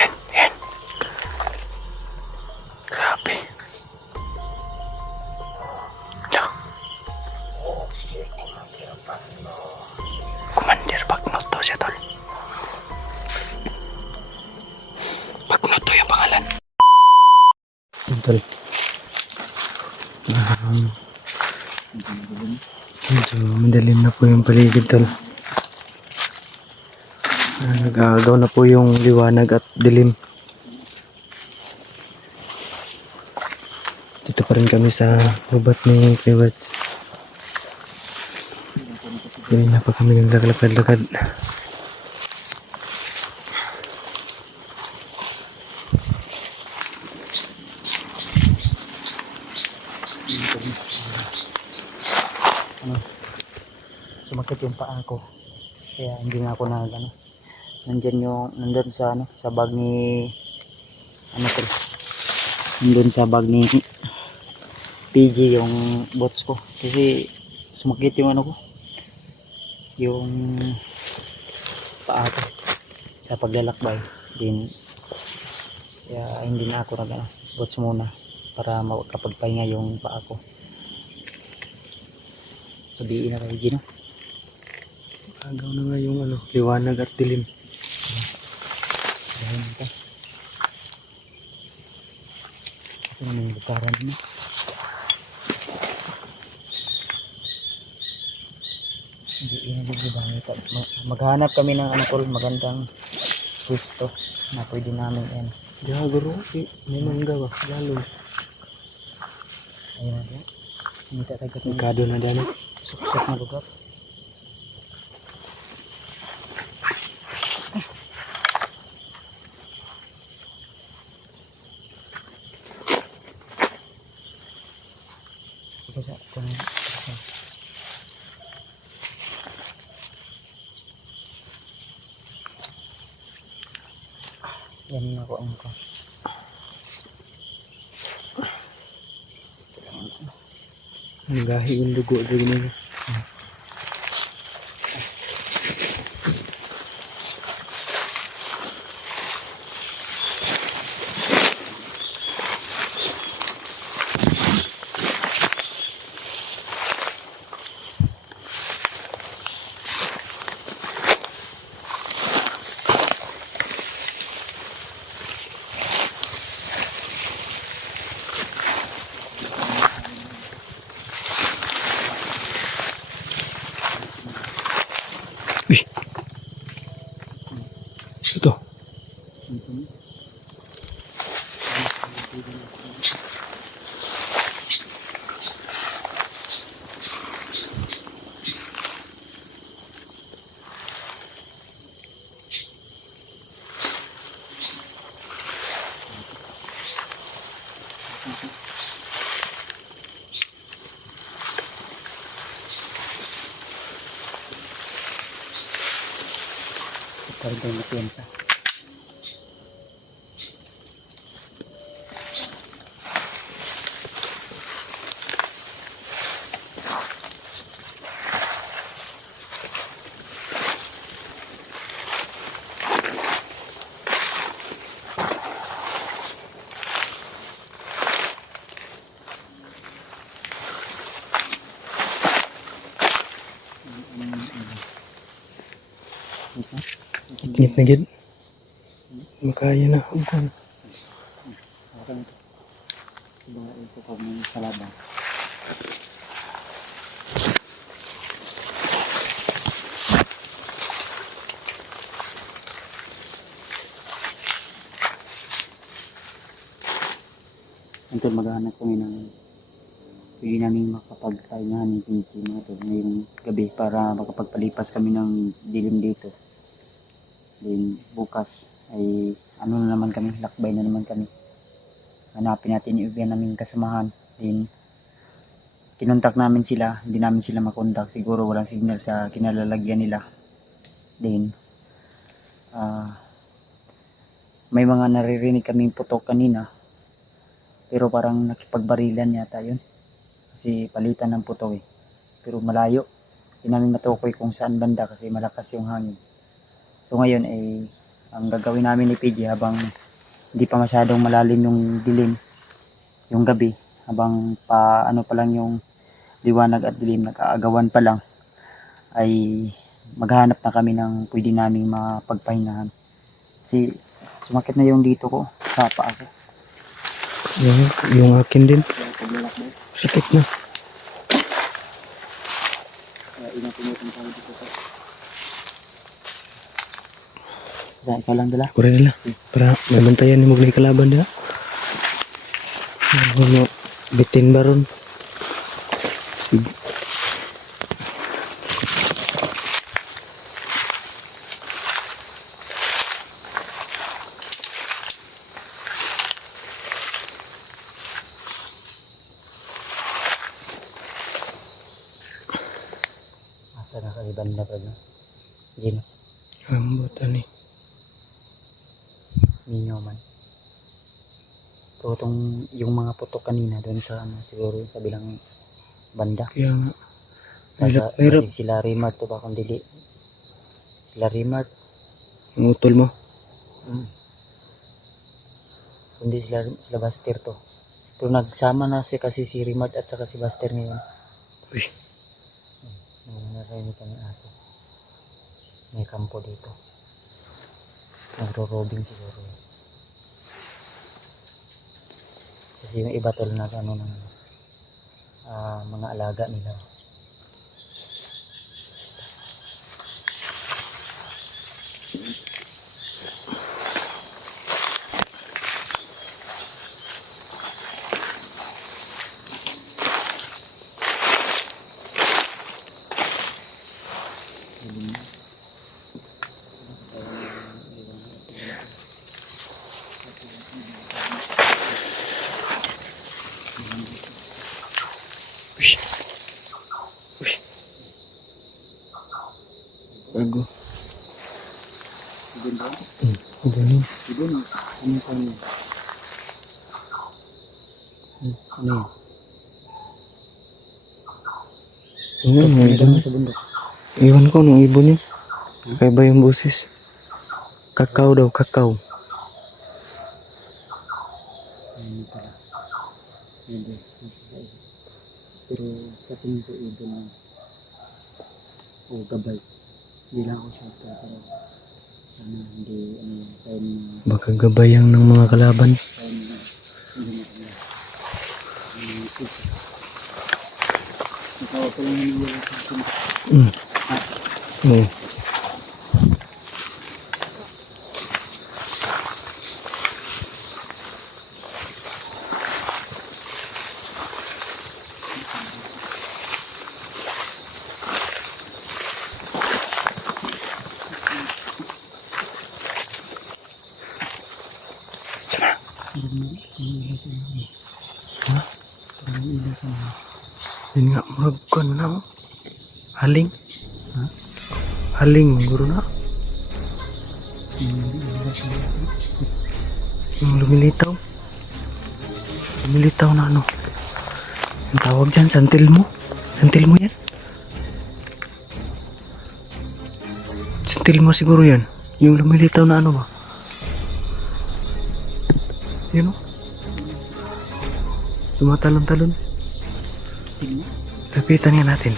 Yan, yan. Grabe. Hala. Commander Bagnot daw siya, tol. Bagnot to yung pangalan. Tol. Medyo madilim na po yung paligid, tol. Nag-aagaw na po yung liwanag at dilim. Dito pa rin kami sa gubat ni Kewats. Hindi na pa kami naglalakad-lakad. Sumakit yung paa ko. Kaya hindi na ako nandun sa bag ni nandun sa bag ni PG yung bots ko kasi sumakit yung yung paa ko sa paglalakbay din, kaya hindi na ako bots muna para makapagpahinga yung paa ko. Sabihin na kayo Gino, agaw na nga yung liwanag at dilim. Dahil ito kasi naman yung butaran na. Maghanap kami ng magandang pwesto na pwede namin gagaro, may mangga ba? Lalo ayun na yan, hindi tatagat ng kado na dali suksok na lugar. Yan na ako ang ko. Nagahi yung dugo doon nila. Ito. Karga na piyansa. Init na gid. Makaya na. Ugan. Ito pag may salada. Ito maghahanap kami ng pwede namin makapagkainahan ng pinchi ngayong gabi para makapagpalipas kami ng dilim dito. Then bukas ay na naman kami, lakbay na naman kami. Hanapin natin yung iba naming kasamahan. Then kinontak namin sila, hindi namin sila makontak, siguro walang signal sa kinalalagyan nila. Then may mga naririnig kaming putok kanina, pero parang nakipagbarilan yata yun kasi palitan ng putok pero malayo, hindi namin matukoy kung saan banda kasi malakas yung hangin. So ngayon ay ang gagawin namin ni PJ habang hindi pa masyadong malalim yung dilim, yung gabi, habang ano pa lang yung liwanag at dilim, nag-aagawan pa lang, ay maghanap na kami ng pwede naming mapagpahingahan. Kasi sumakit na yung dito ko, sa paa ko. Yung akin din. Sakit na. Kaya inatin tayo dito ko. Sa ikaw lang dala. Kura nila. Para mabantayan ni Muglay kalaban dia. Ano, bitin baron. Sige. Asa na kaliban na pa no? Gino. Ambutan ni. Ninyo man. Pero itong, yung mga putok kanina doon sa ano, siguro sa bilang banda. Kaya nga. Nasa, Hirap. kasi sila Rimart to ba kung dili. Sila Rimart. Ang utol mo. Kundi sila Buster to. Pero nagsama na kasi si Rimart at saka si Buster ngayon. Uy. Narinig kami aso. May kampo dito. Nagro-robing siguro. Kasi yung iba tol na ano ng mga alaga nila. Uy. Uy. Bago. Ibon ba? Ibon yun. Ibon? Ano sa inyo? Ano yun? Ano yung ibon? Sa bundok. Iwan ko nung ibon yun. Kaya ba yung boses? Kakao daw, kakao. Ano pala? Pero sa tingin ko ibon lang. O gabay. Hindi lang ako sure pero sana hindi ano yun. Sign na Baka gabayang ng mga kalaban. sign na hindi na kanya. Ikaw pa lang nangyayari sa akin. Oo. Yun nga, murag ko ano na mo. Haling. Ha? Haling, guro na. Yung lumilitaw. Lumilitaw na ano. Ang tawag dyan, santil mo. Santil mo yan. Santil mo siguro yan. Yung lumilitaw na ano ba. Yun o. Tumatalon-talon. Lapitan nga natin.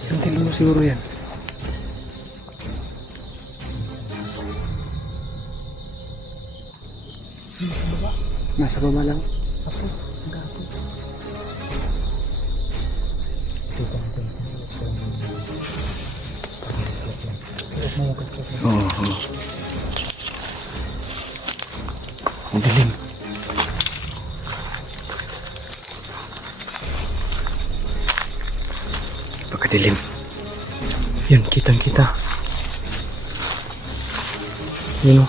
Santil mo siguro yan. Nasa baba lang. Oo. Oh. Ang dilim. Pagkadilim. Yan, kitang-kita. Yun o.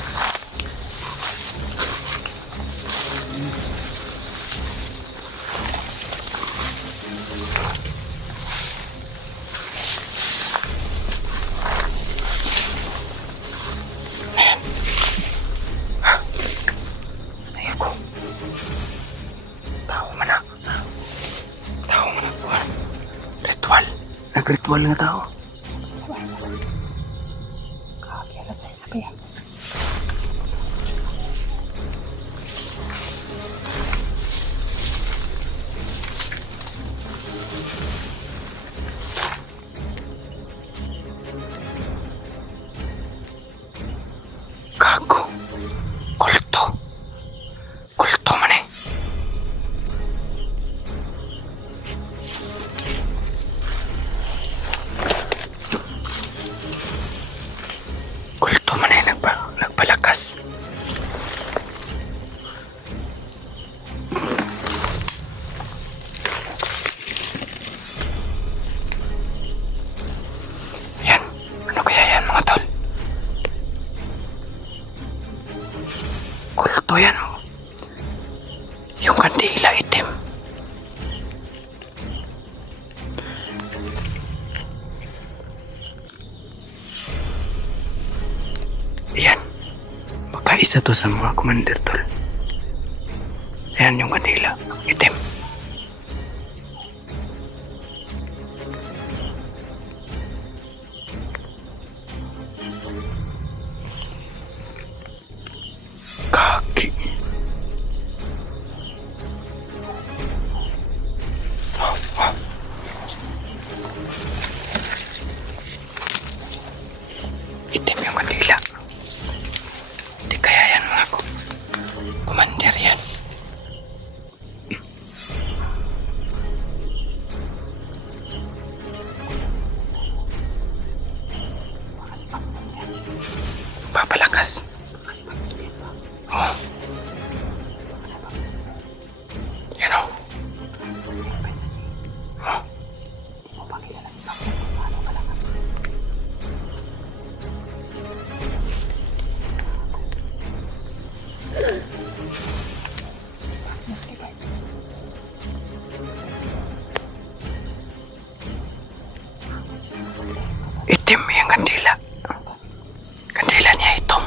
Ritual. Nag-ritual nga tao. yan oh. Yung kandila itim. Yan. Baka isa to sa mga commander tol. Ayan yung kandila. Itim. Kaki. Oh, oh. Itim yung kandila. Di kaya yan mga commander yan. Papalakas. Oh. Yan o. Oh. Itim yung kandila. Kandila niya itom.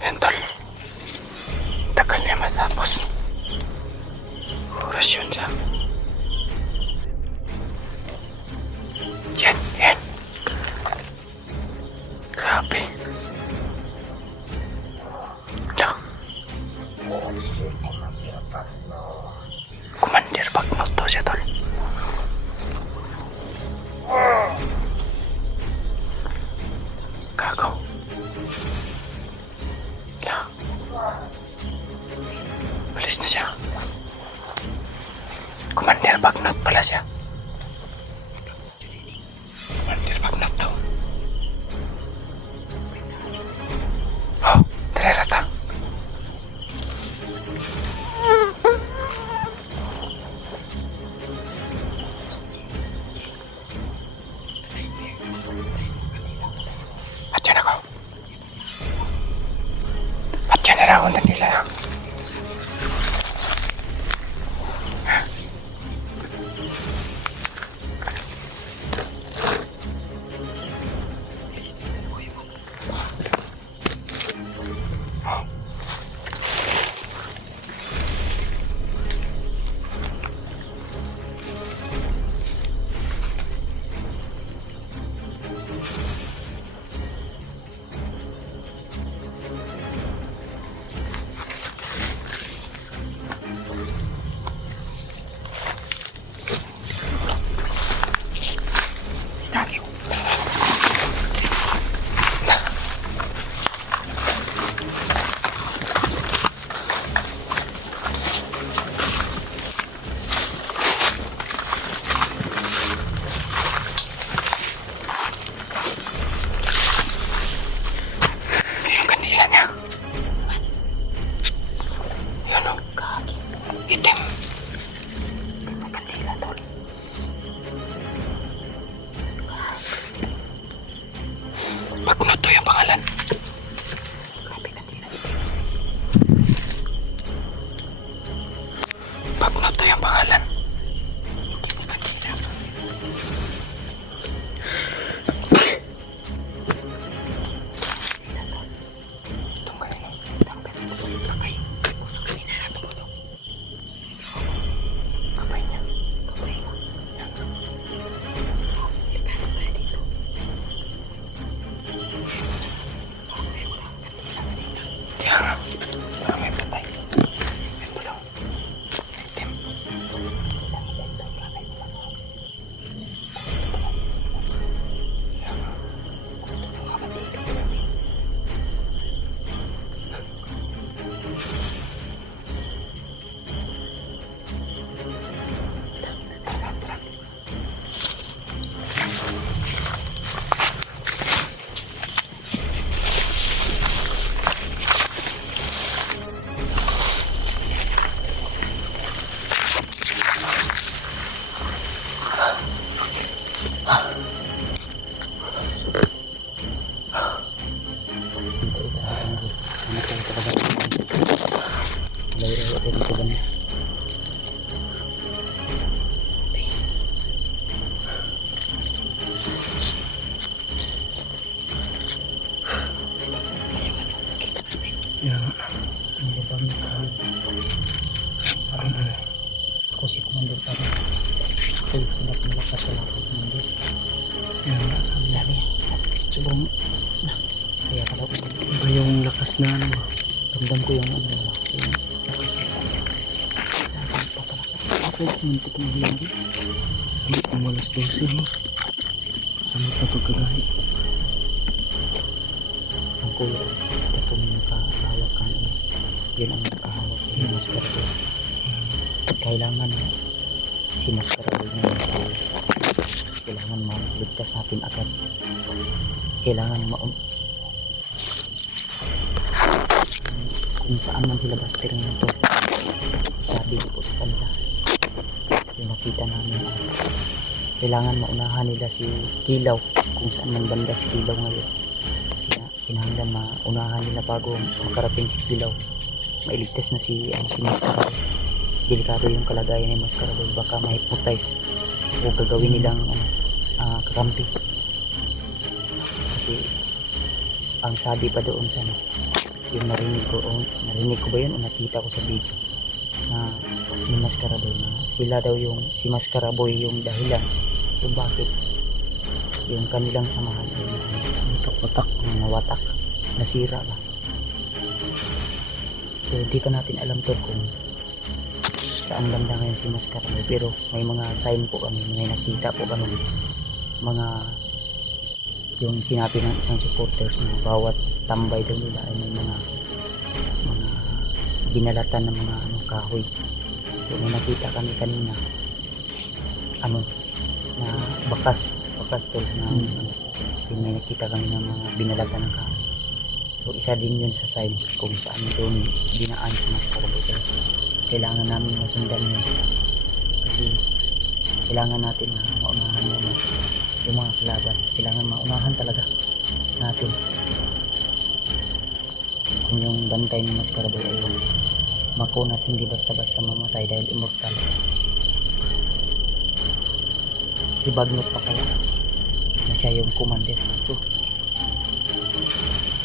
Yan tol. Tagal niya matapos. Oras yun siya. Yan, yan. Grabe. Lang. Commander Bagnot to siya tol. Gago. Lang. Alis na siya. Commander Bagnot pala siya. Commander Bagnot daw. Oh, tererata. At yun ako. At yun na raw ang nila lang. Yan. Ako si Commander para ay hindi malakas sa lakas Commander. Yan. Sabi niya, subong na. Kaya pala ko Iba yung lakas na ano ba? ramdam ko yung ano yung lakas na papalakas. Asas muntik na hindi. Ano ang malas 12 mo? Ano pa pagkagahi? Ang kuya, ito may nakahawak ka ano. Yun ang nakahawak yung maskarado. Kailangan si maskarado niya kailangan maligtas natin agad. Kailangan kung saan man sila baster ngayon to, sabi ko po sa kanila yung nakita namin kailangan maunahan nila si Kilaw kung saan man banda si Kilaw ngayon. Kaya kinahanglan maunahan nila bago makarating si Kilaw, mailigtas na si Mascarado. Delikado yung kalagayan ni Mascarado, baka ma-hypnotize o gagawin nilang kakampi kasi ang sabi pa doon sa yung narinig ko ba yun o nakita ko sa video na ni Mascarado na sila daw yung si Mascaraboy yung dahilan kung bakit yung kanilang samahan Watak. mga watak nasira ba. So di pa natin alam to kung saan banda ngayon si Mascaraboy, pero may mga sign po kami, may nakita po kami mga yung sinabi ng isang supporters na bawat tambay daw nila ay may mga binalatan ng mga kahoy. So may nakita kami kanina na bakas tol na yung may nakita kami ng mga binalatan ng kahoy. So isa din yun sa sign kung saan doon dinaan si Mascaraboy. Kailangan namin masundan yun kasi kailangan natin na maunahan muna yung mga kalaban. Kailangan maunahan talaga natin kung yung bantay ni Mascaraboy ay makunat, hindi basta-basta mamatay dahil immortal. Si Bagnot pa kaya na siya yung commander. So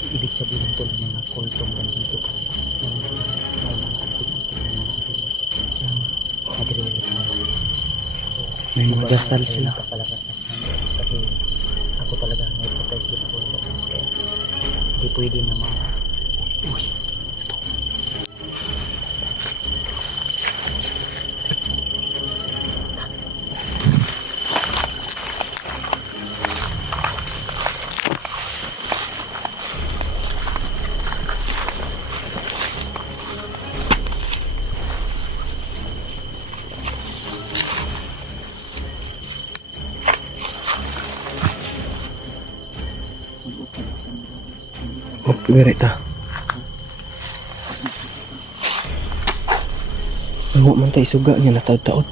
ibig sabihin to ng mga kultong bandito pa may mga anting-anting na mga nagre-ritual. May mga dasal sila. Kapalakas na kasi ako talaga may protest din ako kaya hindi pwede na Pagkagari ta. Bago man tayo suga niya nataot-taot.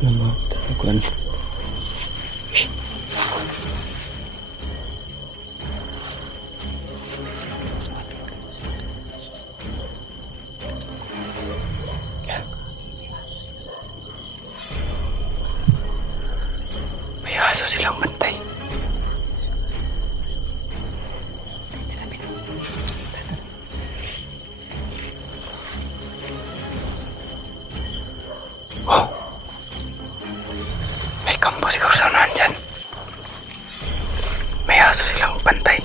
Naman, takuan. May aso silang bantay. Oh. May kampo siguro sa unahan dyan. May aso silang bantay.